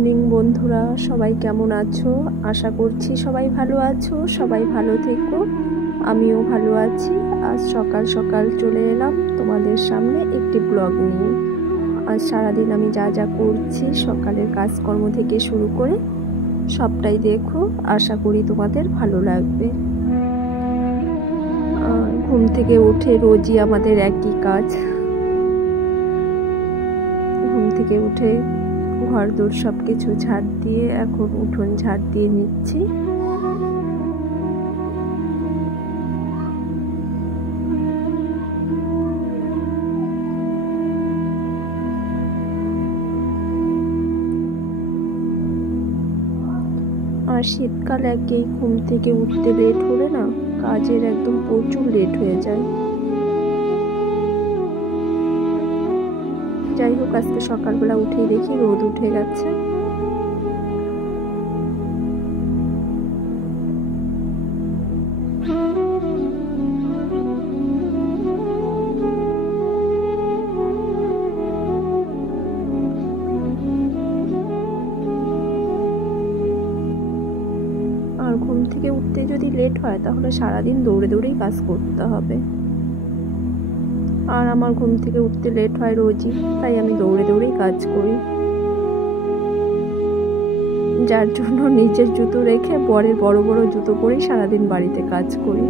Morning বন্ধুরা, সবাই কেমন আছো? আশা করছি সবাই ভালো আছো। সবাই ভালো থেকো, আমিও ভালো আছি। আজ সকাল সকাল চলে এলাম তোমাদের সামনে একটি ব্লগ নিয়ে। আজ সারাদিন আমি যা যা করছি, সকালের কাজকর্ম থেকে শুরু করে সবটাই দেখো। আশা করি তোমাদের ভালো লাগবে। ঘুম থেকে উঠে রোজই আমাদের একই কাজ। ঘুম থেকে উঠে ঘর দোর সব কিছু ঝাড় দিয়ে এখন উঠোন ঝাড় দিয়ে নিচ্ছি। আর শীতকাল একেই ঘুম থেকে উঠতে লেট হলে না, কাজের একদম প্রচুর লেট হয়ে যায়। যাই হোক, আজকে সকালবেলা উঠেই দেখি রোদ উঠে গেছে। আর ঘুম থেকে উঠতে যদি লেট হয় তাহলে সারাদিন দৌড়ে দৌড়েই কাজ করতে হবে। আর আমার ঘুম থেকে উঠতে লেট হয় রোজই, তাই আমি দৌড়ে দৌড়েই কাজ করি। যার জন্য নিজের জুতো রেখে বরের বড় বড় জুতো পরেই সারাদিন বাড়িতে কাজ করি।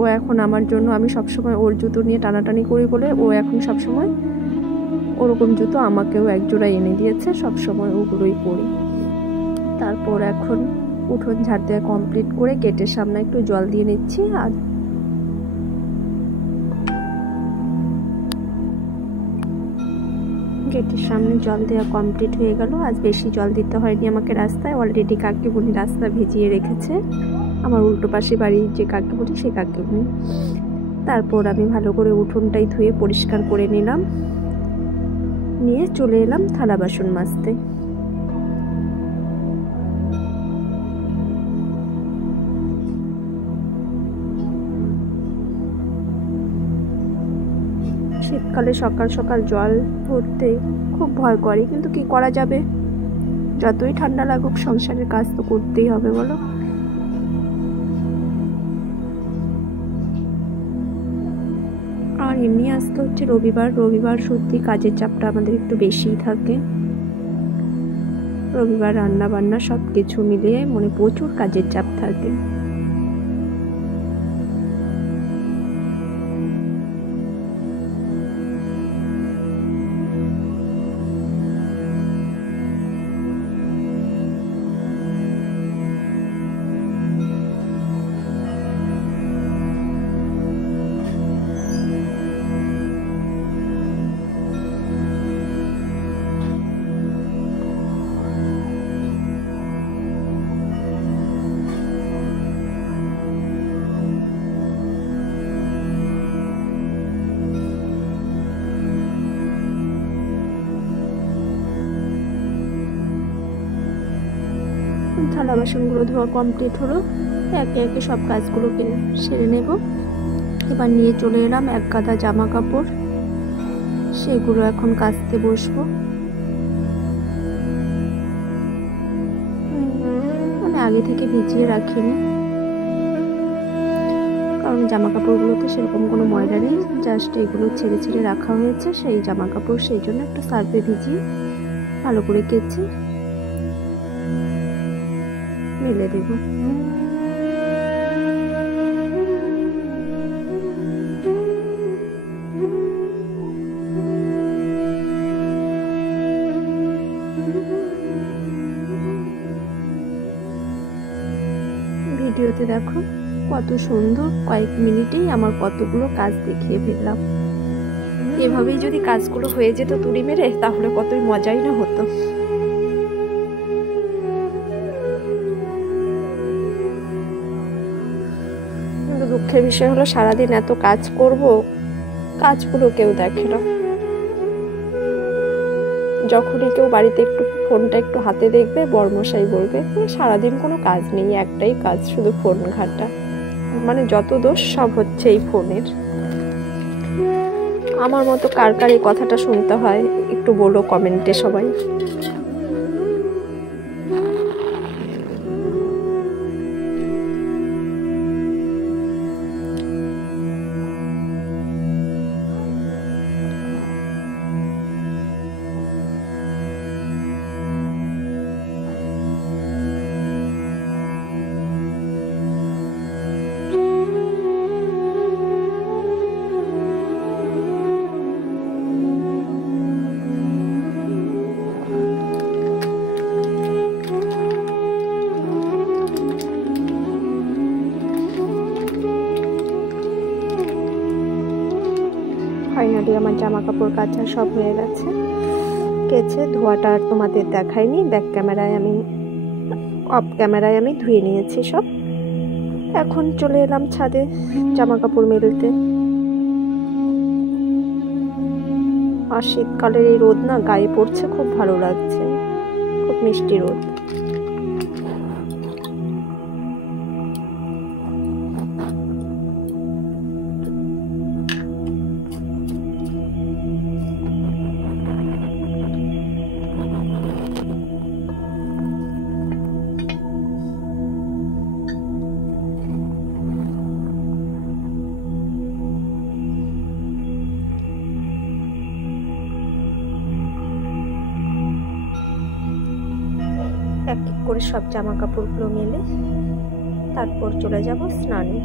ও এখন আমার জন্য, আমি সবসময় ওর জুতো নিয়ে টানাটানি করি বলে ও এখন সবসময় ওরকম জুতো আমাকেও একজোড়া এনে দিয়েছে, সবসময় ওগুলোই পরি। তারপর এখন উঠোন ঝাড় দেওয়া কমপ্লিট করে গেটের সামনে একটু জল দিয়ে নিচ্ছি। আর গেটের সামনে জল দেওয়া কমপ্লিট হয়ে গেল। আজ বেশি জল দিতে হয়নি আমাকে রাস্তায়, অলরেডি কাকিমুনি রাস্তা ভিজিয়ে রেখেছে, আমার উল্টো পাশে বাড়ির যে কাকিমুনি সেই কাকিমুনি। তারপর আমি ভালো করে উঠোনটাই ধুয়ে পরিষ্কার করে নিলাম, নিয়ে চলে এলাম থালা বাসন মাজতে। শীতকালে সকাল সকাল জল ভরতে খুব ভয় করে, কিন্তু কি করা যাবে, যতই ঠান্ডা লাগুক সংসারের কাজ তো করতেই হবে বলো। আর এমনি আসতে হচ্ছে রবিবার সত্যি কাজের চাপটা আমাদের একটু বেশিই থাকে। রবিবার রান্না বান্না সব কিছু মিলিয়ে মনে প্রচুর কাজের চাপ থাকে। থালা বাসনগুলো ধোয়া কমপ্লিট হলো, একে একে সব কাজগুলোকে সেরে নেব। এবার নিয়ে চলে এলাম এক গাদা জামা কাপড়, সেগুলো এখন কাচতে বসবো। আমি আগে থেকে ভিজিয়ে রাখিনি, কারণ জামা কাপড়গুলোতে সেরকম কোনো ময়লা নেই, জাস্ট এগুলো ছেড়ে ছেড়ে রাখা হয়েছে সেই জামা কাপড়, সেই জন্য একটু সার্ফে ভিজিয়ে ভালো করে কেচে মেলে দেব। ভিডিওতে দেখো কত সুন্দর, কয়েক মিনিটেই আমার কতগুলো কাজ দেখিয়ে ফেললাম। এভাবেই যদি কাজগুলো হয়ে যেত তুড়ি মেরে, তাহলে কতই মজাই না হতো। দুঃখের বিষয় হলো সারাদিন এত কাজ করব, কাজগুলো কেউ দেখে না। যখনই কেউ বাড়িতে একটু ফোনটা একটু হাতে দেখবে, বড়মশাই বলবে সারাদিন কোনো কাজ নেই, একটাই কাজ শুধু ফোন ঘাটা। মানে যত দোষ সব হচ্ছে এই ফোনের। আমার মতো কার কার এই কথাটা শুনতে হয় একটু বলো কমেন্টে সবাই। ফাইনালি আমার জামা কাপড় কাচা সব হয়ে গেছে, কেচে ধোয়াটা আর তোমাদের দেখাইনি, ব্যাক ক্যামেরায় আমি অফ ক্যামেরায় আমি ধুয়ে নিয়েছি সব। এখন চলে এলাম ছাদে জামা কাপড় মেলতে। আর শীতকালের এই রোদ না গায়ে পড়ছে, খুব ভালো লাগছে, খুব মিষ্টি রোদ। এক এক করে সব জামা কাপড়গুলো মেলে তারপর চলে যাব স্নানে।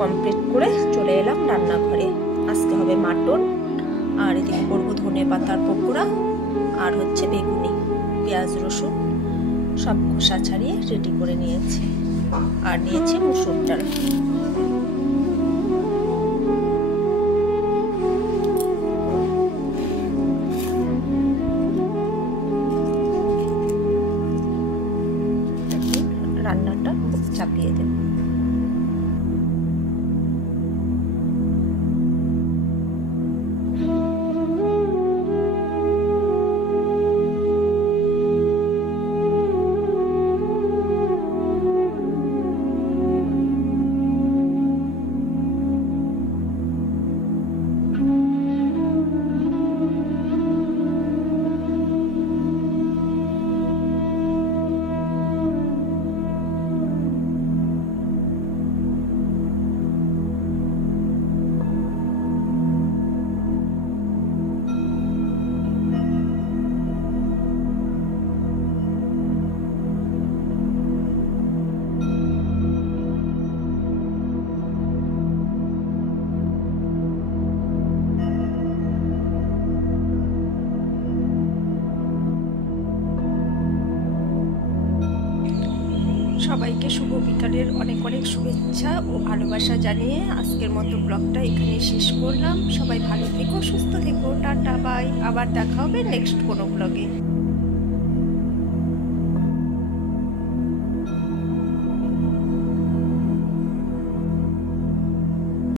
কমপ্লিট করে চলে এলাম রান্নাঘরে। আজকে হবে মাটন, আর এদিকে করবো ধনে পাতার পকোড়া, আর হচ্ছে বেগুনি, পেঁয়াজ রসুন সব খোসা ছাড়িয়ে রেডি করে নিয়েছি। আর নিয়েছি মুসুর ডাল। রান্নাটা চাপিয়ে দেব। সবাইকে শুভ বিকালের অনেক অনেক শুভেচ্ছা ও ভালোবাসা জানিয়ে আজকের মতো ব্লগটা এখানে শেষ করলাম। সবাই ভালো থেকো, সুস্থ থেকো, টাটা বাই। আবার দেখা হবে নেক্সট কোনো ব্লগে।